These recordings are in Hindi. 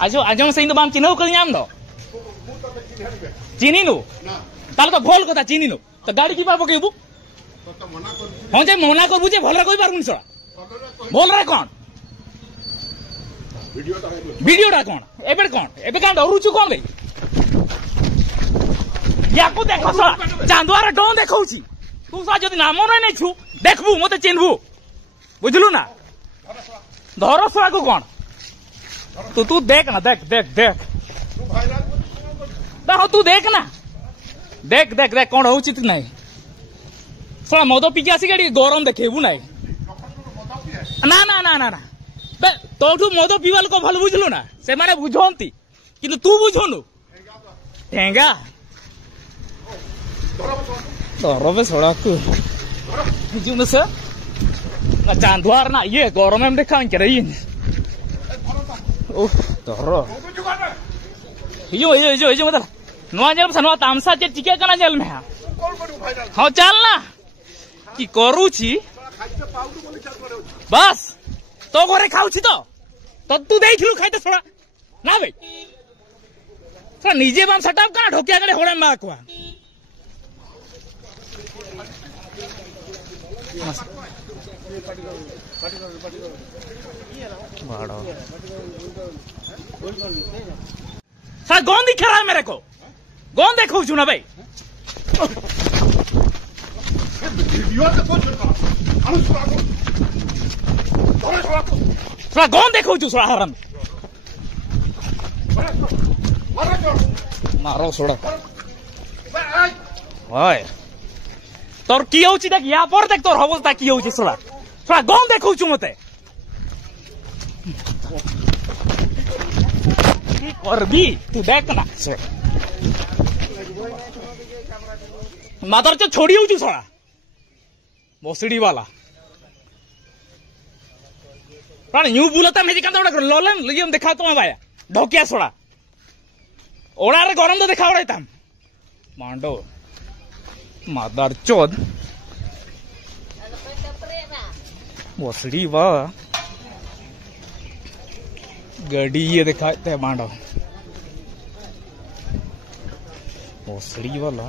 आज आज हम सही तो बाम चिन्ह कर जाम दो चिनी नु ताले तो भोल कथा चिनी नु तो गाड़ी की पार पकेबू हाँ जे मना करबू जे भलरा कहि पारबुनी सरा बोल रे कोन वीडियोटा कोन एबे का डरुछु कोन बे याको देखो सरा चांदुआर डों देखौछि तू सा जदी नाम नै छु देखबू मते चिन्हबू बुझलु ना धर सरा को कोन तू देख ना देख देख देख तू देख ना देख देख देख कौन हो चित नहीं सला मद पिकी आसिक गरम देखेबू ना ना ना ना ना ना तोठू मद पीवा लोक भल बुझलु ना से माने बुझंती किंतु तू बुझनु ठेंगा धरबे सड़ा तू जुन से चांदुआर ना ये गरम में देखा करे ओह धर यो मतलब नुआ जेल से नुआ तामसा जे टिके कना जेल में हां चल ना की करू छी बस तो घरे खाऊ छी तो तू देखलु खाइते थोड़ा ना बे थोड़ा निजे बाम सेटअप कना ढोकिया गले होड़े मा को बाड़ो सर कौन दिख रहा है मेरे को कौन देखो चुना भाई कौन देखो चु सोड़ा हरम मारो सोड़ा ओए तोर की होची देख या पर देख तोर अवस्था की होची सोड़ा सोड़ा कौन देखो चु मते करबी तू देख ना मातर तो छोड़ी हो सोड़ा बसड़ी वाला प्राण यूं बुलता मेजी कांदा ओडा ललन लियम देखा तो भाया ढोकिया सोड़ा ओड़ा रे गरम तो देखा ओड़ा ताम मांडो मादर चोद बसड़ी वा गड्डी ये दिखाते हैं मांडो भोसड़ी वाला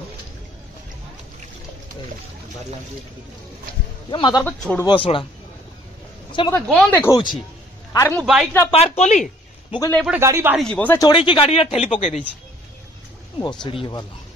ये मातार को छोड़बो सोड़ा से मते गन देखौछि अरे मु बाइक ता पार्क कली मु कहले एपटे गाड़ी बाहरी जीवो से छोड़ी की गाड़ी ठेली पके देछि भोसड़ी वाला